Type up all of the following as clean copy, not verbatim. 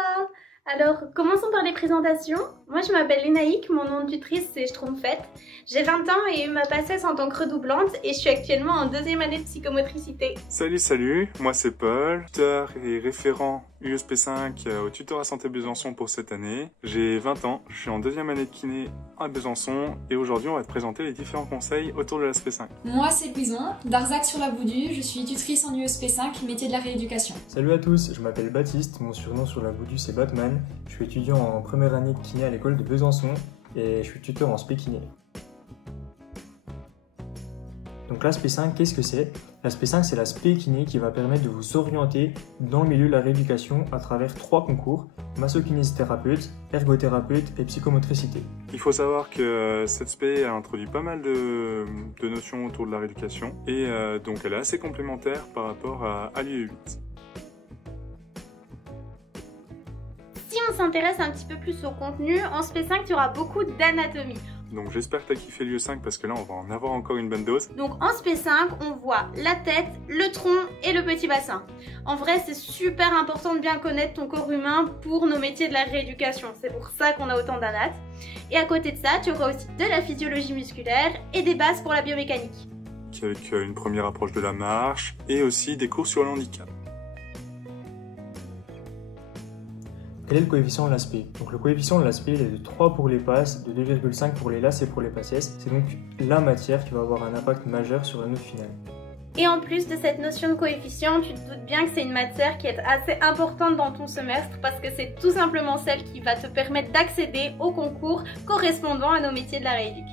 Bonsoir. Alors, commençons par les présentations. Moi, je m'appelle Lénaïque, mon nom de tutrice c'est Schtroumpfette. J'ai 20 ans et eu ma PACES en tant que redoublante et je suis actuellement en 2e année de psychomotricité. Salut, moi c'est Paul, tuteur et référent USP5 au tutorat santé Besançon pour cette année. J'ai 20 ans, je suis en 2e année de kiné à Besançon et aujourd'hui on va te présenter les différents conseils autour de l'ASP5. Moi c'est Louison, d'Arzac sur la Boudu, je suis tutrice en USP5, métier de la rééducation. Salut à tous, je m'appelle Baptiste, mon surnom sur la Boudu c'est Batman. Je suis étudiant en première année de kiné à l'école de Besançon et je suis tuteur en spé kiné. Donc l'ASP5, qu'est-ce que c'est? L'ASP5, c'est la spé kiné qui va permettre de vous orienter dans le milieu de la rééducation à travers 3 concours, masso-kinésithérapeute, ergothérapeute et psychomotricité. Il faut savoir que cette spé a introduit pas mal de notions autour de la rééducation et donc elle est assez complémentaire par rapport à l'UE8. Si on s'intéresse un petit peu plus au contenu, en SP5 tu auras beaucoup d'anatomie. Donc j'espère que tu as kiffé l'UE5 parce que là on va en avoir encore une bonne dose. Donc en SP5 on voit la tête, le tronc et le petit bassin. En vrai c'est super important de bien connaître ton corps humain pour nos métiers de la rééducation. C'est pour ça qu'on a autant d'anates. Et à côté de ça tu auras aussi de la physiologie musculaire et des bases pour la biomécanique. Avec une première approche de la marche et aussi des cours sur le handicap. Quel est le coefficient de l'aspect? Donc le coefficient de l'aspect est de 3 pour les passes, de 2,5 pour les LAS et pour les PACES. C'est donc la matière qui va avoir un impact majeur sur la note finale. Et en plus de cette notion de coefficient, tu te doutes bien que c'est une matière qui est assez importante dans ton semestre parce que c'est tout simplement celle qui va te permettre d'accéder au concours correspondant à nos métiers de la rééduc.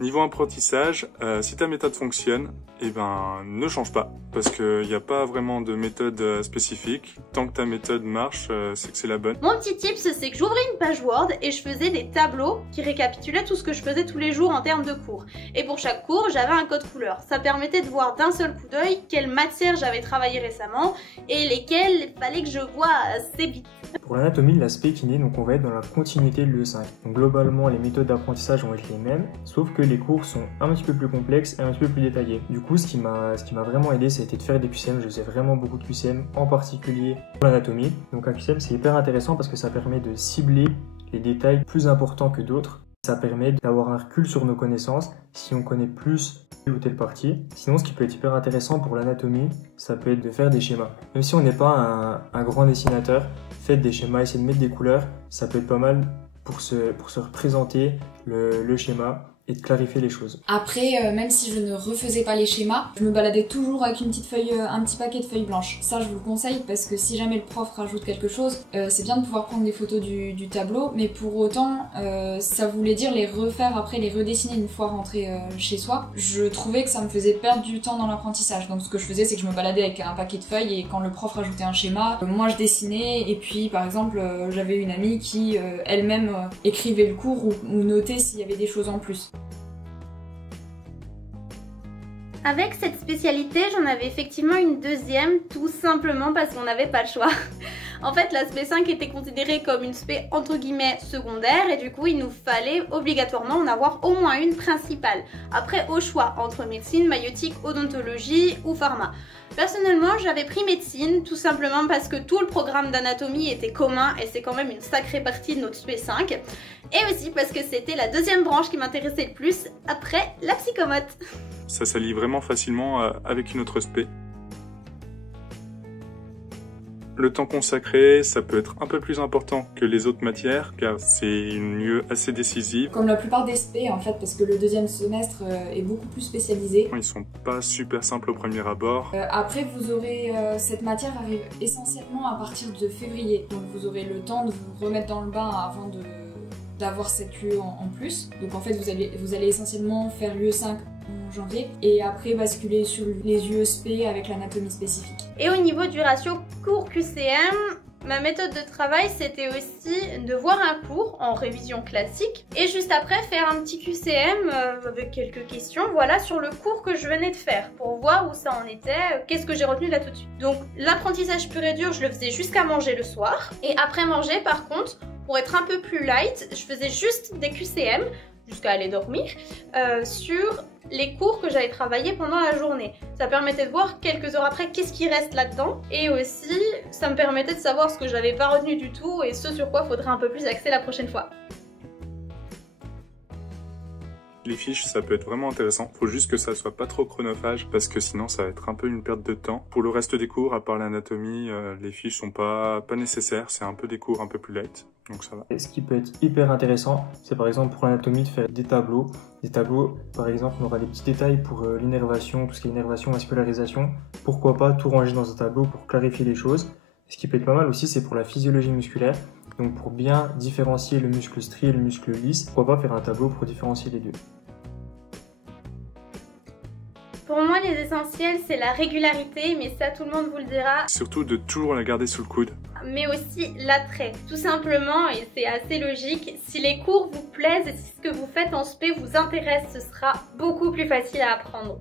Niveau apprentissage, si ta méthode fonctionne, ne change pas. Parce qu'il n'y a pas vraiment de méthode spécifique. Tant que ta méthode marche, c'est que c'est la bonne. Mon petit tip, c'est que j'ouvrais une page Word et je faisais des tableaux qui récapitulaient tout ce que je faisais tous les jours en termes de cours. Et pour chaque cours, j'avais un code couleur. Ça permettait de voir d'un seul coup d'œil quelle matière j'avais travaillé récemment et lesquelles il fallait que je voie assez vite. Pour l'anatomie de l'aspect kiné, donc on va être dans la continuité de l'UE5. Donc globalement, les méthodes d'apprentissage vont être les mêmes, sauf que les cours sont un petit peu plus complexes et un petit peu plus détaillés. Du coup, ce qui m'a vraiment aidé, c'était de faire des QCM. Je faisais vraiment beaucoup de QCM, en particulier pour l'anatomie. Donc un QCM, c'est hyper intéressant parce que ça permet de cibler les détails plus importants que d'autres. Ça permet d'avoir un recul sur nos connaissances si on connaît plus telle ou telle partie. Sinon, ce qui peut être hyper intéressant pour l'anatomie, ça peut être de faire des schémas. Même si on n'est pas un grand dessinateur, faites des schémas, essayez de mettre des couleurs. Ça peut être pas mal pour se représenter le schéma et de clarifier les choses. Après, même si je ne refaisais pas les schémas, je me baladais toujours avec une petite feuille, un petit paquet de feuilles blanches. Ça, je vous le conseille parce que si jamais le prof rajoute quelque chose, c'est bien de pouvoir prendre des photos du tableau, mais pour autant, ça voulait dire les refaire après, les redessiner une fois rentré chez soi. Je trouvais que ça me faisait perdre du temps dans l'apprentissage. Donc ce que je faisais, c'est que je me baladais avec un paquet de feuilles et quand le prof rajoutait un schéma, moi je dessinais et puis par exemple, j'avais une amie qui elle-même écrivait le cours ou notait s'il y avait des choses en plus. Avec cette spécialité, j'en avais effectivement une deuxième, tout simplement parce qu'on n'avait pas le choix. En fait, la SP5 était considérée comme une spé entre guillemets secondaire et du coup, il nous fallait obligatoirement en avoir au moins une principale. Après, au choix entre médecine, maïeutique, odontologie ou pharma. Personnellement, j'avais pris médecine tout simplement parce que tout le programme d'anatomie était commun et c'est quand même une sacrée partie de notre SP5. Et aussi parce que c'était la deuxième branche qui m'intéressait le plus après la psychomote. Ça s'allie vraiment facilement avec une autre spé. Le temps consacré, ça peut être un peu plus important que les autres matières, car c'est une UE assez décisive. Comme la plupart des spé, en fait, parce que le deuxième semestre est beaucoup plus spécialisé. Ils sont pas super simples au premier abord. Après, vous aurez cette matière arrive essentiellement à partir de février, donc vous aurez le temps de vous remettre dans le bain avant d'avoir cette UE en plus. Donc en fait, vous allez essentiellement faire l'UE5 en janvier et après basculer sur les USP avec l'anatomie spécifique. Et au niveau du ratio cours QCM, ma méthode de travail c'était aussi de voir un cours en révision classique et juste après faire un petit QCM avec quelques questions voilà, sur le cours que je venais de faire pour voir où ça en était, qu'est-ce que j'ai retenu là tout de suite. Donc l'apprentissage pur et dur je le faisais jusqu'à manger le soir et après manger par contre pour être un peu plus light je faisais juste des QCM. jusqu'à aller dormir, sur les cours que j'avais travaillés pendant la journée. Ça permettait de voir quelques heures après qu'est-ce qui reste là-dedans, et aussi ça me permettait de savoir ce que j'avais pas retenu du tout et ce sur quoi il faudrait un peu plus axer la prochaine fois. Les fiches, ça peut être vraiment intéressant. Faut juste que ça soit pas trop chronophage parce que sinon ça va être un peu une perte de temps. Pour le reste des cours, à part l'anatomie, les fiches sont pas nécessaires. C'est un peu des cours un peu plus light, donc ça va. Et ce qui peut être hyper intéressant, c'est par exemple pour l'anatomie de faire des tableaux. Des tableaux, par exemple, on aura des petits détails pour l'innervation, tout ce qui est innervation, vascularisation. Pourquoi pas tout ranger dans un tableau pour clarifier les choses. Ce qui peut être pas mal aussi, c'est pour la physiologie musculaire. Donc pour bien différencier le muscle strié et le muscle lisse, pourquoi pas faire un tableau pour différencier les deux. Pour moi, les essentiels, c'est la régularité, mais ça, tout le monde vous le dira. Surtout de toujours la garder sous le coude. Mais aussi l'attrait. Tout simplement, et c'est assez logique, si les cours vous plaisent et si ce que vous faites en spé vous intéresse, ce sera beaucoup plus facile à apprendre.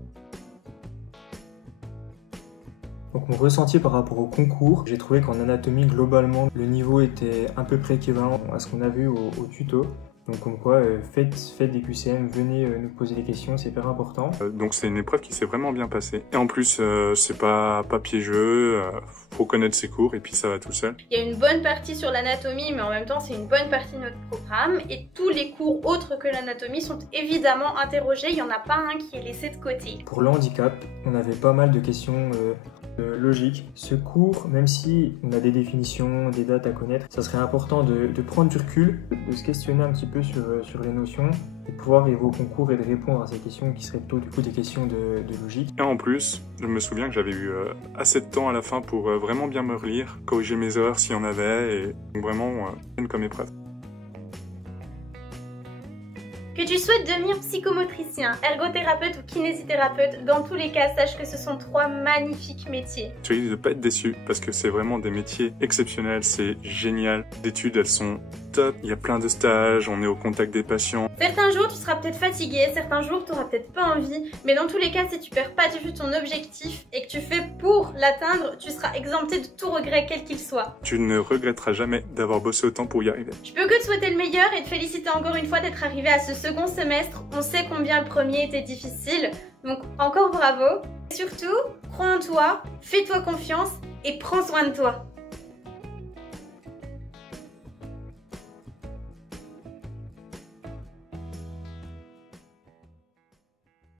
Donc mon ressenti par rapport au concours, j'ai trouvé qu'en anatomie, globalement, le niveau était à peu près équivalent à ce qu'on a vu au tuto. Donc comme quoi, faites des QCM, venez nous poser des questions, c'est hyper important. Donc c'est une épreuve qui s'est vraiment bien passée. Et en plus, c'est pas piégeux, faut connaître ses cours et puis ça va tout seul. Il y a une bonne partie sur l'anatomie, mais en même temps c'est une bonne partie de notre programme. Et tous les cours autres que l'anatomie sont évidemment interrogés, il n'y en a pas un qui est laissé de côté. Pour le handicap, on avait pas mal de questions logiques. Ce cours, même si on a des définitions, des dates à connaître, ça serait important de prendre du recul, de se questionner un petit peu sur les notions et de pouvoir arriver au concours et de répondre à ces questions qui seraient plutôt du coup des questions de logique. Et en plus, je me souviens que j'avais eu assez de temps à la fin pour vraiment bien me relire, corriger mes erreurs s'il y en avait, et donc vraiment comme épreuve. Que tu souhaites devenir psychomotricien, ergothérapeute ou kinésithérapeute, dans tous les cas, sache que ce sont 3 magnifiques métiers. Soyez de ne pas être déçus parce que c'est vraiment des métiers exceptionnels, c'est génial. Les études, elles sont top, il y a plein de stages, on est au contact des patients. Certains jours, tu seras peut-être fatigué, certains jours, tu n'auras peut-être pas envie, mais dans tous les cas, si tu perds pas de vue ton objectif et que tu fais pour l'atteindre, tu seras exempté de tout regret quel qu'il soit. Tu ne regretteras jamais d'avoir bossé autant pour y arriver. Je peux que te souhaiter le meilleur et te féliciter encore une fois d'être arrivé à ce second semestre. On sait combien le premier était difficile, donc encore bravo. Et surtout, crois en toi, fais-toi confiance et prends soin de toi.